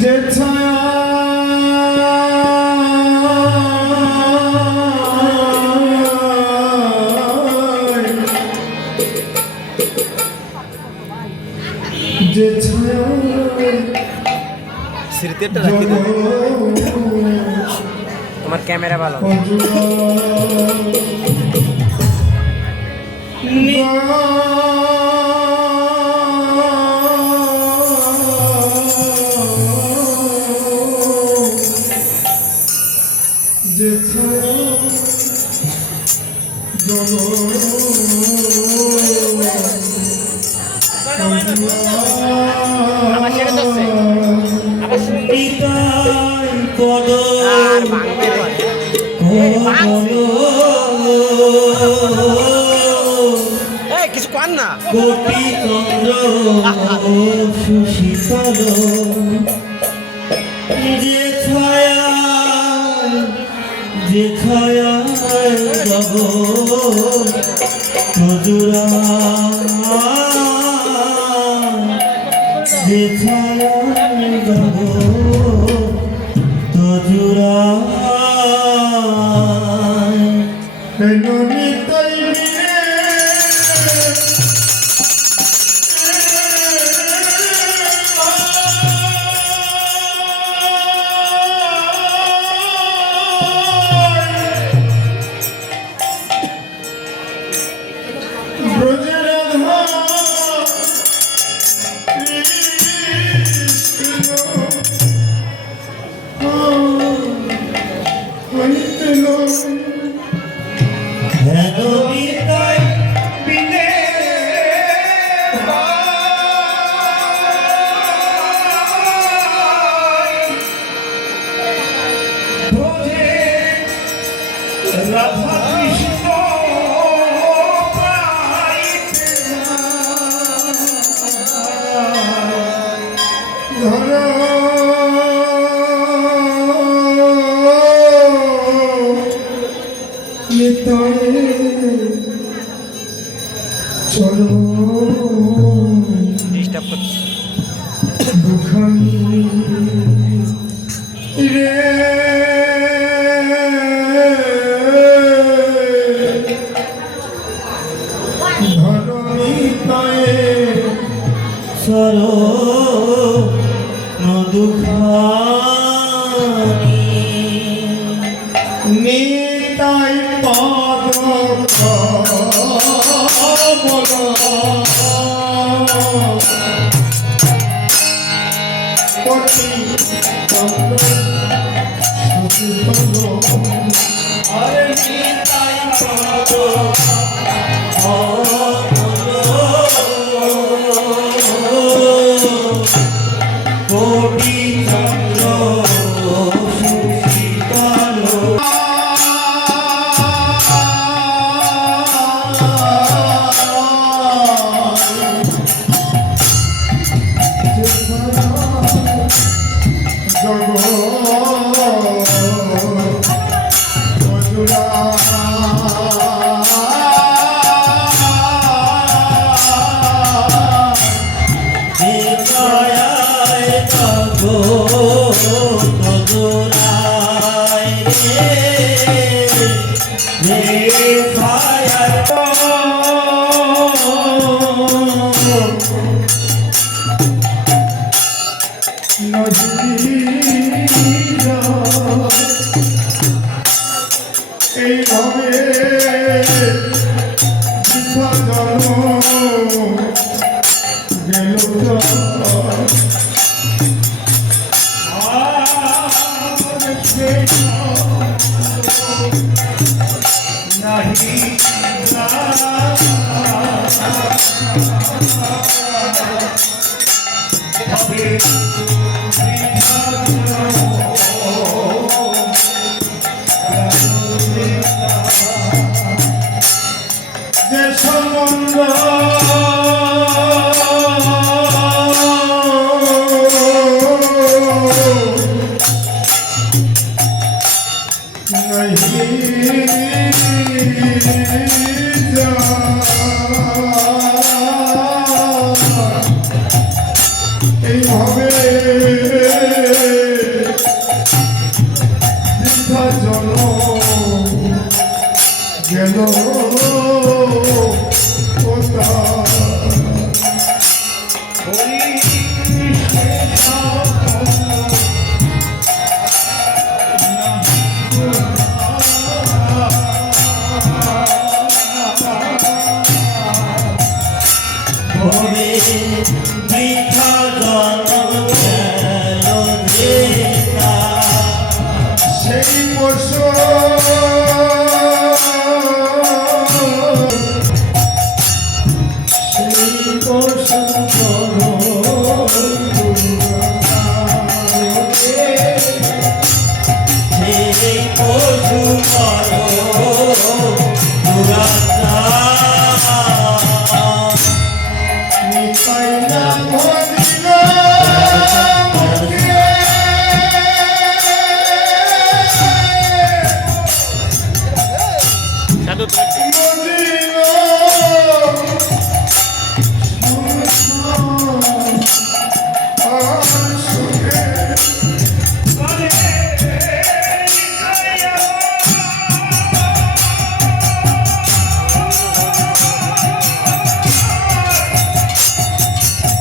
যে ছায়া যে ছায়া স্মৃতিটা রাখি দাও তোমার ক্যামেরা ভালো যে ছায়া কিছু কর না কোটি চন্দ্র সুশীতল যে ছায়া মধুরা যে ছায়া মধুরা ননিতাই রাধা কৃষ্ণ চলো ডিস্টার্ব করছে দুখানি রে সরো নদুখানি নিতাই পাদ কোটি আরে নিতাই পাদ কোটি চন্দ্র সুশীতল এইভাবে যে সম্বন্ধ नहीं এইভাবে বৃথা জনম গেল ভবে বৃথা জনম গেল যে সেই পশু সেই পশু সেই পশু করো নিতাই নাম দিল মুখে মদিল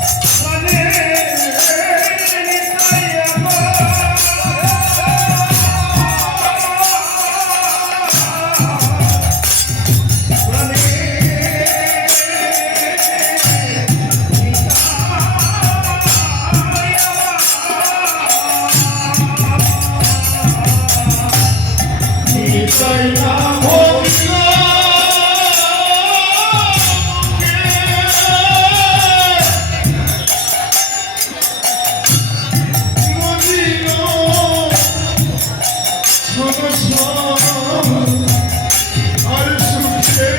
আর সুখে নিতাই নাম দিল মদিল আর সুখে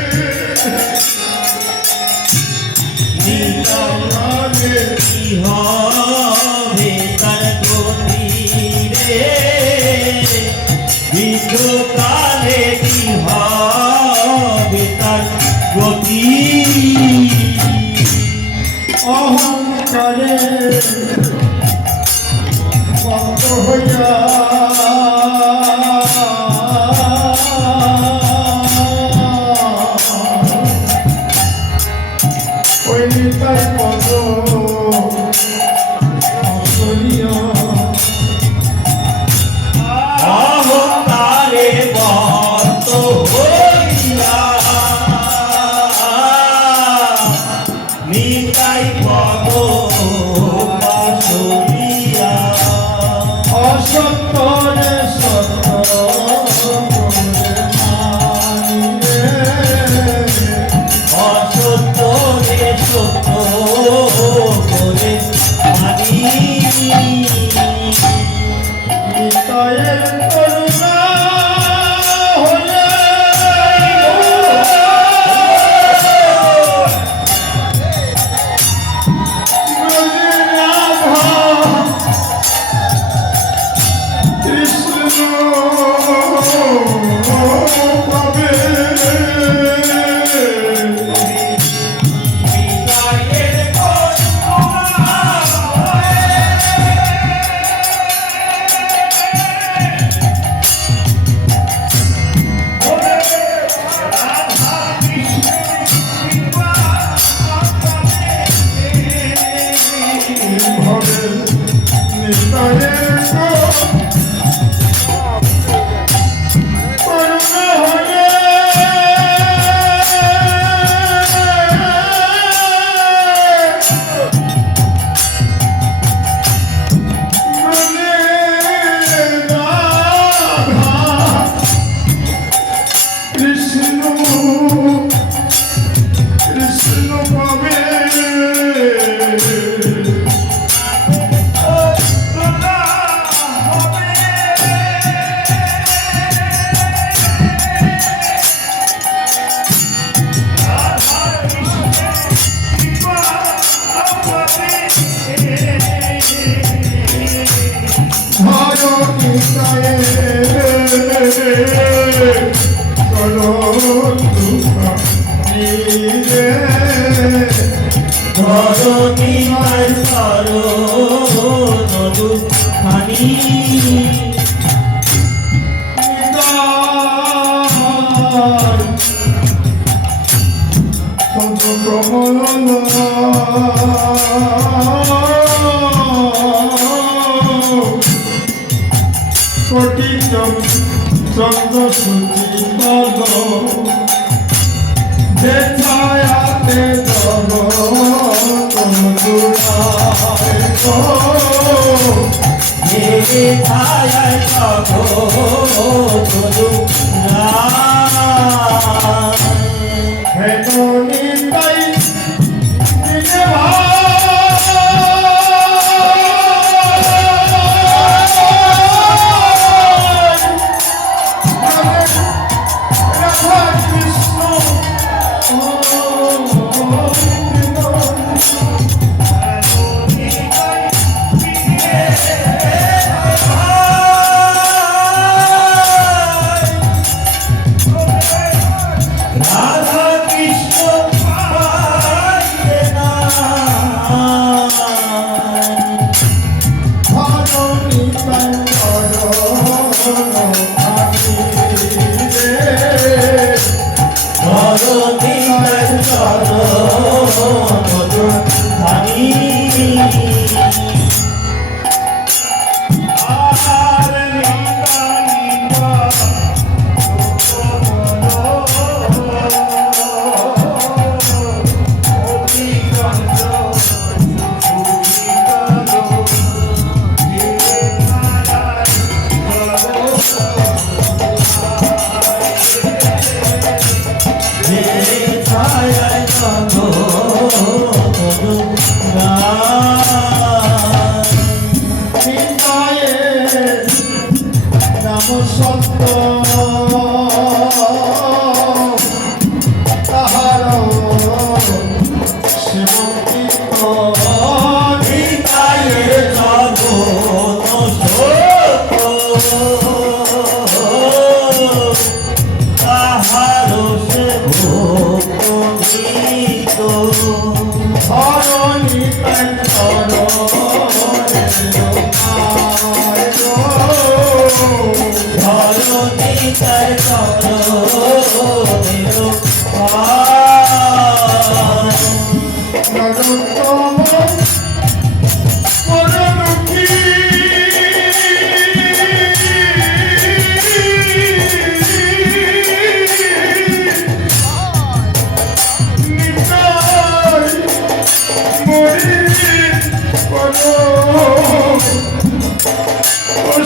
নিতাই কি হবে তার গতি রে বিন্দুকালে কি হবে তার গতি অহংকারে বন্ধ হইয়া ওই নিতাই পদ অন্তরীয় অহংকারে বন্ত হইয়া নিতাই পদ পাশরিয়া অসত্তরে খানি কোটি চন্দ্র সূচি পদ যে ছায়াতে জগ যে ছায়ায় থাকো তনু হেননিতাই দিনে রাধা কৃষ্ণ রাধা কৃষ্ণ পাইলে না ধরণী খানি নাম সত্য তাহার শিবকীর্ত নিতায়ে জগৎ তাহার সে ভোগিত ধরণী ধরণী তার নরোত্তম পরমুখী নিতাই মরি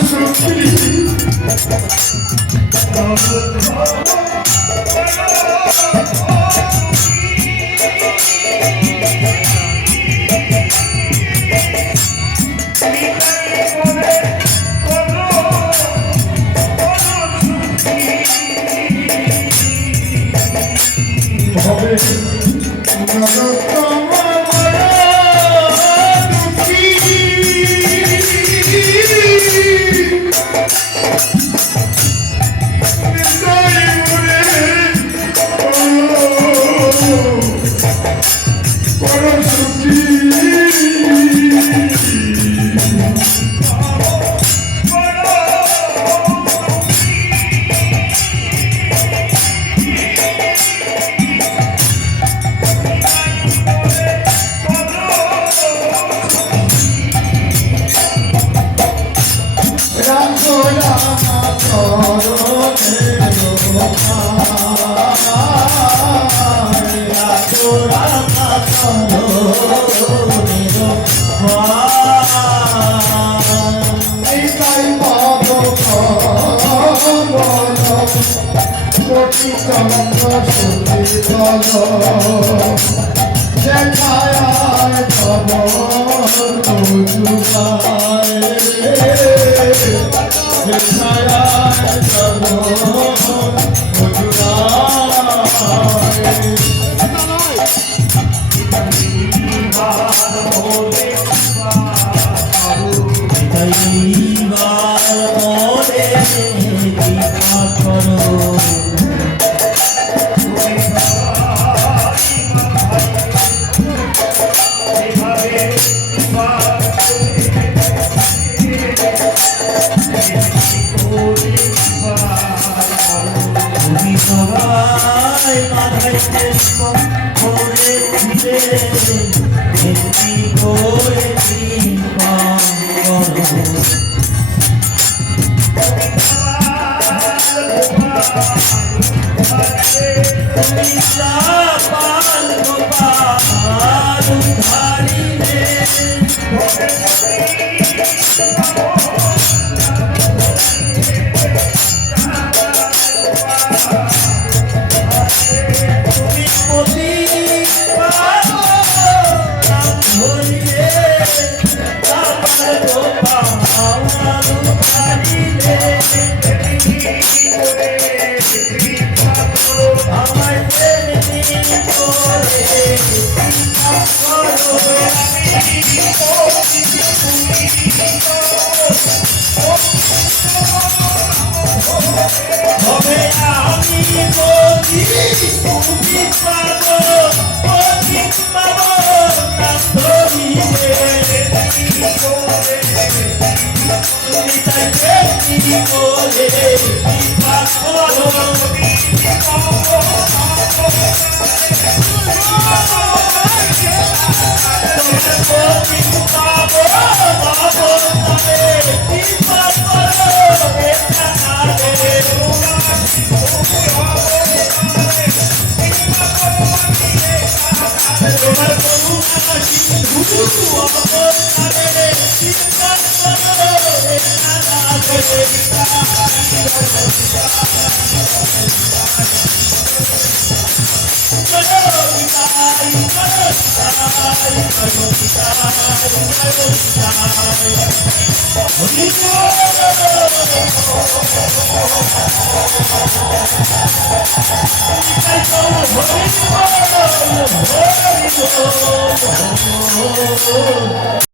সুখী হবে নরোত্তম দুঃখী নিতাই মরে পর সুখী করে ফিরে একটি করে পাল গোপাল ধারিলে তুমি পতি পাল নাম ধরিলে পাল গোপাল ধারিলে আমায় প্রেমী করে তবে আমি যদি তুমি পাবো অধিক পাবো নাম ধরিলে তুমি তাই প্রেমী করে